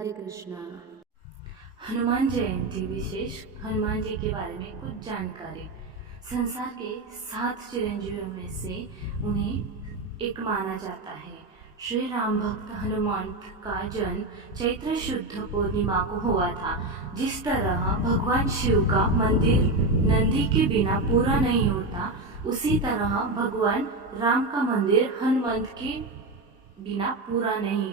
हरे कृष्णा। हनुमान जयंती विशेष हनुमान जी के बारे में कुछ जानकारी। संसार के 7 चिरंजीवियों में से उन्हें एक माना जाता है। श्री राम भक्त हनुमान का जन्म चैत्र शुद्ध पूर्णिमा को हुआ था। जिस तरह भगवान शिव का मंदिर नंदी के बिना पूरा नहीं होता, उसी तरह भगवान राम का मंदिर हनुमंत के बिना पूरा नहीं।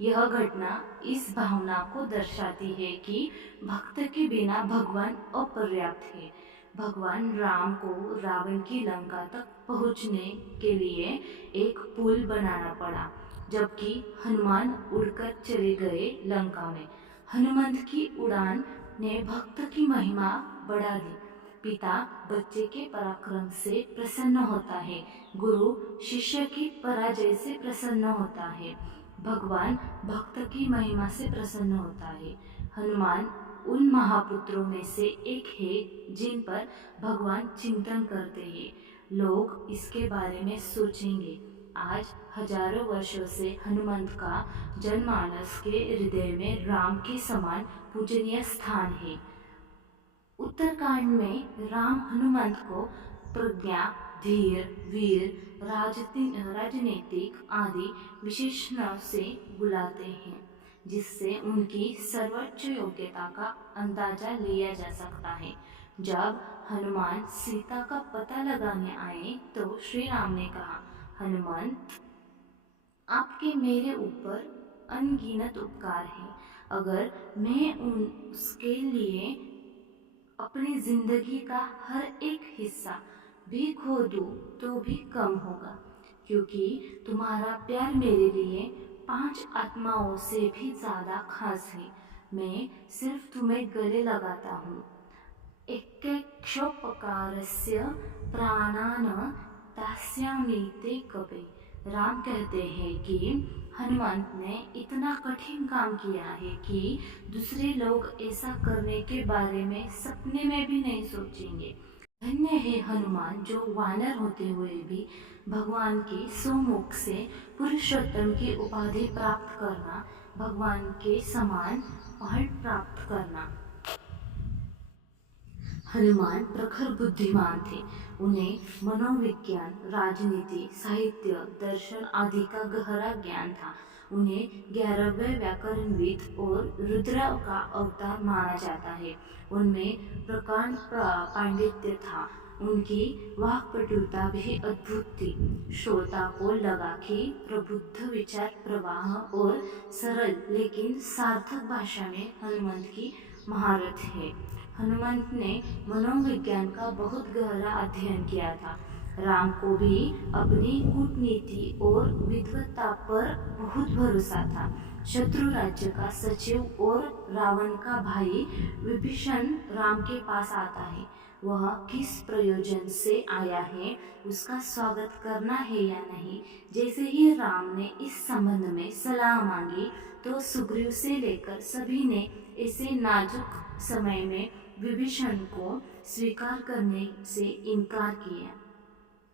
यह घटना इस भावना को दर्शाती है कि भक्त के बिना भगवान अपर्याप्त है। भगवान राम को रावण की लंका तक पहुंचने के लिए एक पुल बनाना पड़ा, जबकि हनुमान उड़कर चले गए लंका में। हनुमंत की उड़ान ने भक्त की महिमा बढ़ा दी। पिता बच्चे के पराक्रम से प्रसन्न होता है, गुरु शिष्य की पराजय से प्रसन्न होता है, भगवान भक्त की महिमा से प्रसन्न होता है। हनुमान उन महापुत्रों में से एक है जिन पर भगवान चिंतन करते हैं। लोग इसके बारे में सोचेंगे। आज हजारों वर्षों से हनुमंत का जनमानस के हृदय में राम के समान पूजनीय स्थान है। उत्तरकांड में राम हनुमंत को प्रज्ञा, धीर, वीर, राजनीतिक आदि विशेषणों से बुलाते हैं, जिससे उनकी सर्वोच्च योग्यता का अंदाजा लिया जा सकता है। जब हनुमान सीता का पता लगाने आए तो श्री राम ने कहा, हनुमंत, आपके मेरे ऊपर अनगिनत उपकार हैं। अगर मैं उसके लिए अपनी जिंदगी का हर एक हिस्सा भी खो दूं तो भी कम होगा, क्योंकि तुम्हारा प्यार मेरे लिए 5 आत्माओं से भी ज़्यादा खास है। मैं सिर्फ तुम्हें गले लगाता हूँ। एक्क्षोपकारस्य प्राणान दास्यामि ते कपे। राम कहते हैं कि हनुमंत ने इतना कठिन काम किया है कि दूसरे लोग ऐसा करने के बारे में सपने में भी नहीं सोचेंगे। धन्य है हनुमान जो वानर होते हुए भी भगवान के सुमुख से पुरुषोत्तम की उपाधि प्राप्त करना, भगवान के समान फल प्राप्त करना। हनुमान प्रखर बुद्धिमान थे। उन्हें मनोविज्ञान, राजनीति, साहित्य, दर्शन आदि का गहरा ज्ञान था। उन्हें 11वें व्याकरणविद और रुद्र का अवतार माना जाता है। उनमें प्रकांड पांडित्य था। उनकी वाक्पटुता भी अद्भुत थी। श्रोता को लगा कि प्रबुद्ध विचार प्रवाह और सरल लेकिन सार्थक भाषा में हनुमंत की महारत है। हनुमंत ने मनोविज्ञान का बहुत गहरा अध्ययन किया था। राम को भी अपनी कूटनीति और विद्वत्ता पर बहुत भरोसा था। शत्रु राज्य का सचिव और रावण का भाई विभीषण राम के पास आता है। वह किस प्रयोजन से आया है, उसका स्वागत करना है या नहीं। जैसे ही राम ने इस संबंध में सलाह मांगी तो सुग्रीव से लेकर सभी ने ऐसे नाजुक समय में विभीषण को स्वीकार करने से इनकार किया।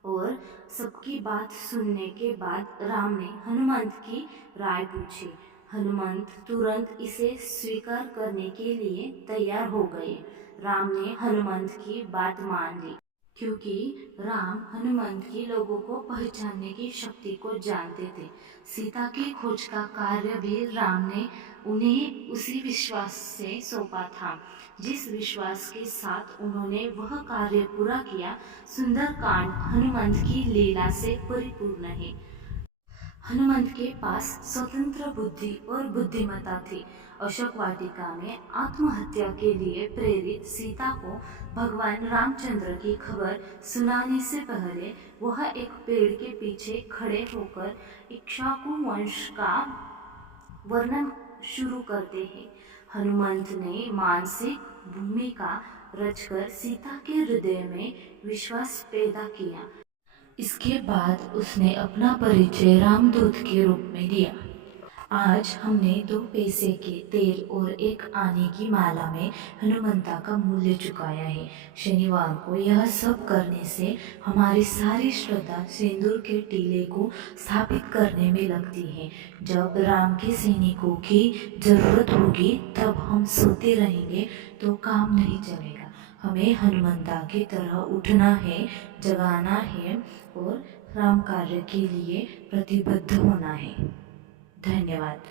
और सबकी बात सुनने के बाद राम ने हनुमंत की राय पूछी। हनुमंत तुरंत इसे स्वीकार करने के लिए तैयार हो गए। राम ने हनुमंत की बात मान ली, क्योंकि राम हनुमंत की लोगों को पहचानने की शक्ति को जानते थे। सीता की खोज का कार्य भी राम ने उन्हें उसी विश्वास से सौंपा था, जिस विश्वास के साथ उन्होंने वह कार्य पूरा किया। सुंदरकांड हनुमंत की लीला से परिपूर्ण है। हनुमंत के पास स्वतंत्र बुद्धि और बुद्धिमत्ता थी। अशोक वाटिका में आत्महत्या के लिए प्रेरित सीता को भगवान रामचंद्र की खबर सुनाने से पहले वह एक पेड़ के पीछे खड़े होकर इक्ष्वाकु वंश का वर्णन शुरू करते हैं। हनुमंत ने मानसिक भूमिका रचकर सीता के हृदय में विश्वास पैदा किया। इसके बाद उसने अपना परिचय रामदूत के रूप में दिया। आज हमने 2 पैसे के तेल और 1 आने की माला में हनुमंता का मूल्य चुकाया है। शनिवार को यह सब करने से हमारी सारी श्रद्धा सिंदूर के टीले को स्थापित करने में लगती है। जब राम के सैनिकों की जरूरत होगी तब हम सोते रहेंगे तो काम नहीं चलेगा। हमें हनुमंता की तरह उठना है, जगाना है और राम कार्य के लिए प्रतिबद्ध होना है। धन्यवाद।